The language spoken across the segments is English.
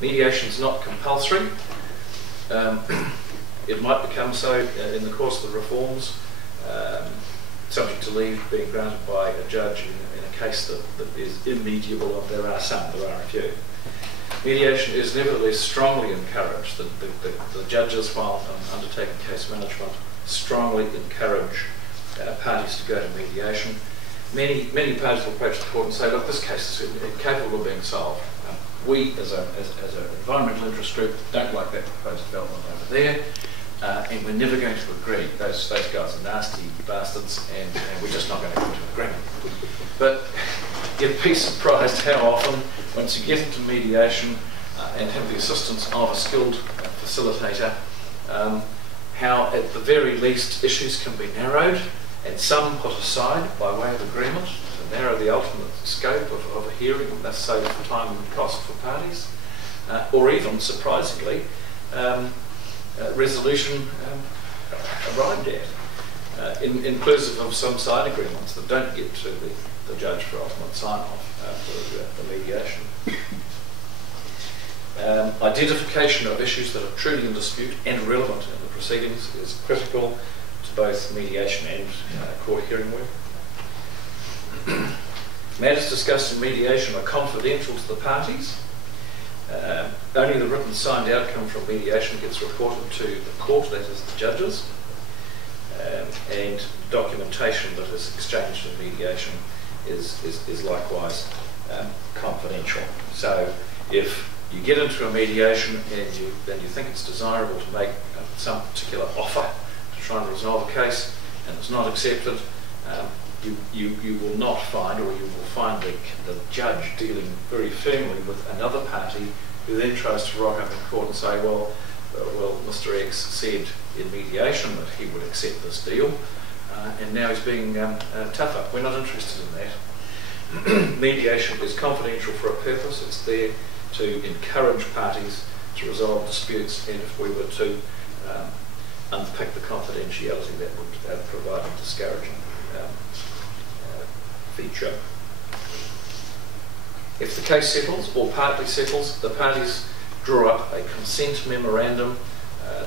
Mediation is not compulsory. It might become so in the course of the reforms, subject to leave being granted by a judge in a case that is immediable. There are a few. Mediation is nevertheless strongly encouraged. The judges, while undertaking case management, strongly encourage parties to go to mediation. Many parties will approach the court and say, look, this case is incapable of being solved. We, as an environmental interest group, don't like that proposed development over there, and we're never going to agree. Those guys are nasty bastards, and we're just not going to come to an agreement. But you'd be surprised how often, once you get into mediation and have the assistance of a skilled facilitator, how at the very least issues can be narrowed and some put aside by way of agreement to narrow the ultimate scope of a hearing, and thus save time and cost for parties, or even, surprisingly, resolution arrived at, inclusive of some side agreements that don't get to the judge for ultimate sign-off for the mediation. Identification of issues that are truly in dispute and relevant in the proceedings is critical to both mediation and court hearing work. Matters discussed in mediation are confidential to the parties. Only the written signed outcome from mediation gets reported to the court, that is the judges, and documentation that is exchanged in mediation is likewise confidential. So if you get into a mediation and you think it's desirable to make some particular offer to try and resolve a case and it's not accepted, you will not find, or you will find the judge dealing very firmly with another party who then tries to rock up in court and say, well, Mr. X said in mediation that he would accept this deal, and now he's being tougher. We're not interested in that. Mediation is confidential for a purpose. It's there to encourage parties to resolve disputes, and if we were to unpick the confidentiality, that would provide a discouraging feature. If the case settles or partly settles, the parties draw up a consent memorandum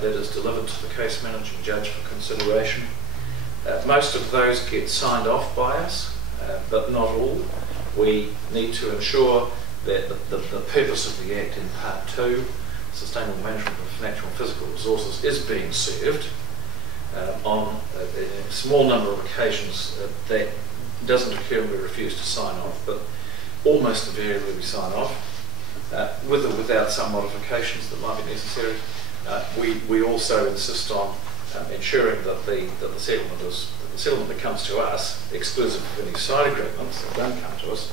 that is delivered to the case managing judge for consideration. Most of those get signed off by us, but not all. We need to ensure that the purpose of the Act in Part 2, Sustainable Management of Natural and Physical Resources, is being served. On a small number of occasions that doesn't occur and we refuse to sign off, but almost invariably we sign off, with or without some modifications that might be necessary. We also insist on ensuring that the settlement that comes to us, exclusive of any side agreements that don't come to us,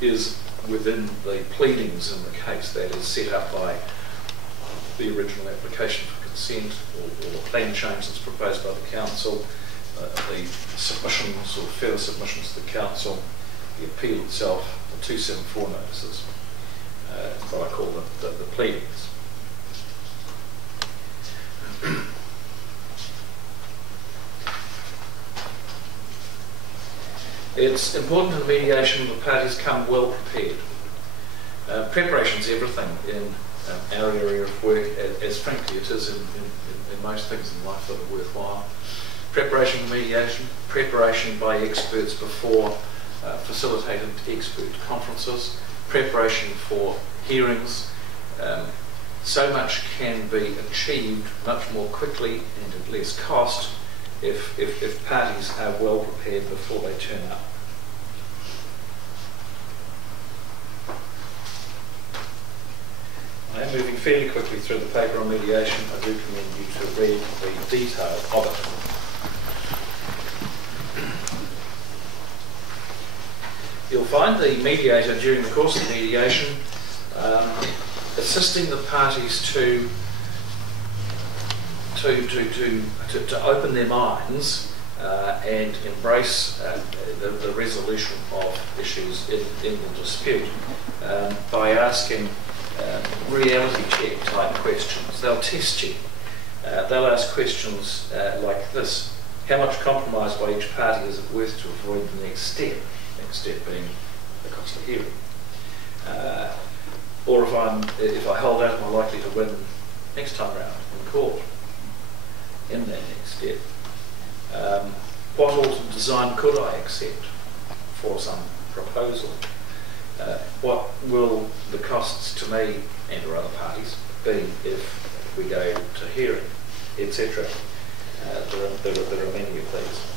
is within the pleadings in the case, that is set up by the original application for consent or the plan change that's proposed by the council, the submissions or further submissions to the council, the appeal itself, the 274 notices, what I call the pleadings. It's important in mediation that parties come well prepared. Preparation is everything in our area of work, as frankly it is in most things in life that are worthwhile. Preparation for mediation, preparation by experts before facilitated expert conferences, preparation for hearings. So much can be achieved much more quickly and at less cost if parties are well prepared before they turn up. I am moving fairly quickly through the paper on mediation. I do commend you to read the detail of it. You'll find the mediator during the course of mediation assisting the parties to open their minds and embrace the resolution of issues in the dispute by asking reality check type questions. They'll test you. They'll ask questions like this: how much compromise by each party is it worth to avoid the next step? Next step being the cost of hearing. Or if I hold out, am I likely to win next time round in court in that next step? What altered design could I accept for some proposal? What will the costs to me and or other parties be if we go to hearing, etc.? There are many of these.